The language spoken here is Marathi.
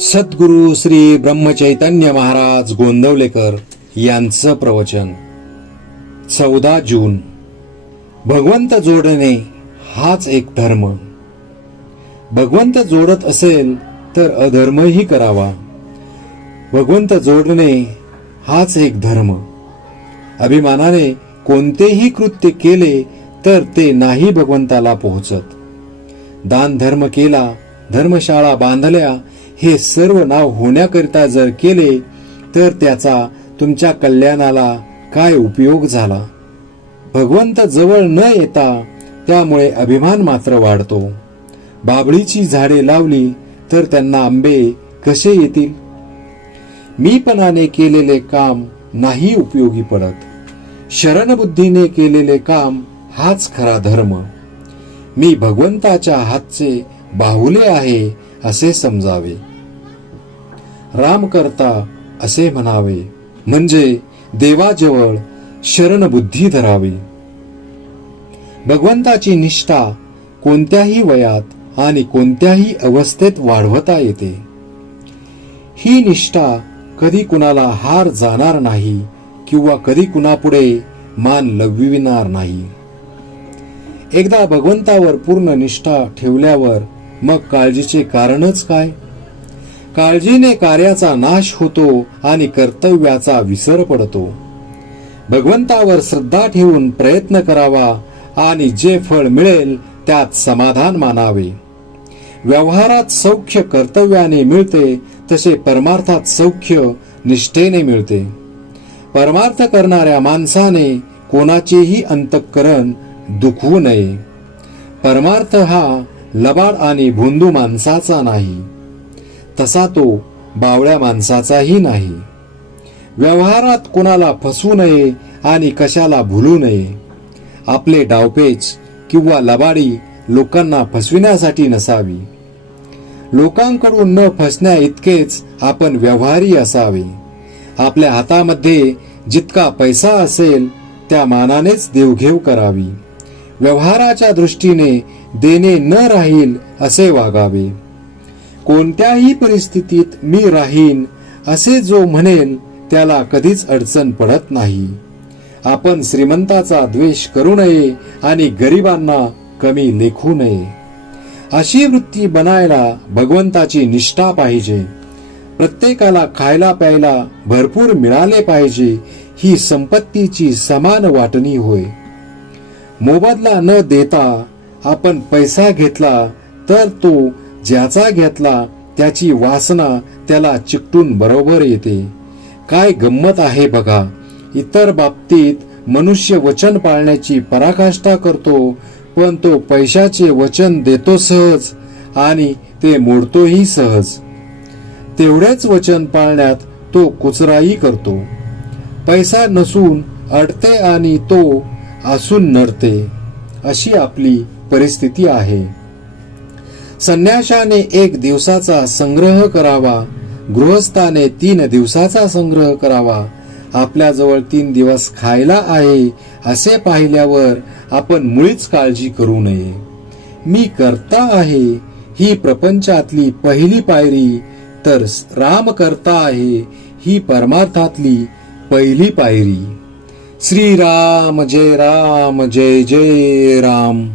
सद्गुरु श्री ब्रह्मचैतन्य महाराज गोंदवलेकर यांचं प्रवचन 14 जून. भगवंत जोडणे हाच एक धर्म. भगवंत जोडत असेल तर अधर्मही करावा. भगवंत जोडणे हाच एक धर्म. अभिमानाने कोणतेही कृत्य केले तर ते नाही भगवंताला पोहोचत. दान धर्म केला, धर्मशाळा बांधल्या, हे सर्व नाव होण्याकरिता जर केले तर त्याचा तुमच्या कल्याणाला काय उपयोग झाला. भगवंत जवळ न येता त्यामुळे अभिमान मात्र वाढतो. बाभळीची झाडे लावली तर त्यांना आंबे कसे येतील. मीपणाने केलेले काम नाही उपयोगी पडत. शरणबुद्धीने केलेले काम हाच खरा धर्म. मी भगवंताच्या हातचे बाहुले आहे असे समजावे. राम करता असे म्हणावे, म्हणजे देवाजवळ शरणबुद्धी धरावी. भगवंताची निष्ठा कोणत्याही वयात आणि कोणत्याही अवस्थेत वाढवता येते. ही निष्ठा कधी कुणाला हार जाणार नाही किंवा कधी कुणापुढे मान लवविणार नाही. एकदा भगवंतावर पूर्ण निष्ठा ठेवल्यावर मग काळजीचे कारणच काय. काळजीने कार्याचा नाश होतो आणि कर्तव्याचा विसर पडतो. भगवंतावर श्रद्धा ठेवून प्रयत्न करावा आणि जे फळ मिळेल त्यात समाधान मानावे. व्यवहारात सौख्य कर्तव्याने मिळते तसे परमार्थात सौख्य निष्ठेने मिळते. परमार्थ करणाऱ्या माणसाने कोणाचेही अंतःकरण दुखवू नये. परमार्थ हा लबाड आणि भोंदू माणसाचा नाही, तसा तो बावळ्या माणसाचाही नाही. व्यवहारात कोणाला फसवू नये आणि कशाला भुलू नये. आपले डावपेच किंवा लबाडी लोकांना फसविण्यासाठी नसावी. लोकांकडून न फसण्या इतकेच आपण व्यवहारी असावे. आपल्या हातामध्ये जितका पैसा असेल त्या मानानेच देवघेव करावी. व्यवहाराच्या दृष्टीने देणे न राहील असे वागावे. कोणत्याही परिस्थितीत मी राहीन असे जो म्हणेल त्याला कधीच अडचण पडत नाही. आपण श्रीमंताचा द्वेष करू नये आणि गरिबांना कमी लेखू नये. अशी वृत्ती बनायला भगवंताची निष्ठा पाहिजे. प्रत्येकाला खायला प्यायला भरपूर मिळाले पाहिजे ही संपत्तीची समान वाटणी होय. मोबदला न देता आपण पैसा घेतला तर तो ज्याचा घेतला त्याची वासना त्याला चिकटून बरोबर येते. काय गंमत आहे बघा. इतर बाबतीत मनुष्य वचन पाळण्याची पराकाष्ठा करतो, पण तो पैशाचे वचन देतो सहज आणि ते मोडतोही सहज. तेवढेच वचन पाळण्यात तो कुचराई करतो. पैसा नसून अडते आणि तो असून नडते. अशी आपली परिस्थिती आहे. संन्याशाने 1 दिवसाचा संग्रह करावा, गृहस्थाने 3 दिवसाचा संग्रह करावा. आपल्याजवळ 3 दिवस खायला आहे असे पाहिल्यावर आपण मुळीच काळजी करू नये. मी करता आहे ही प्रपंचातली पहिली पायरी, तर राम करता आहे ही परमार्थातली पहिली पायरी. श्रीराम जय राम, जय जय राम.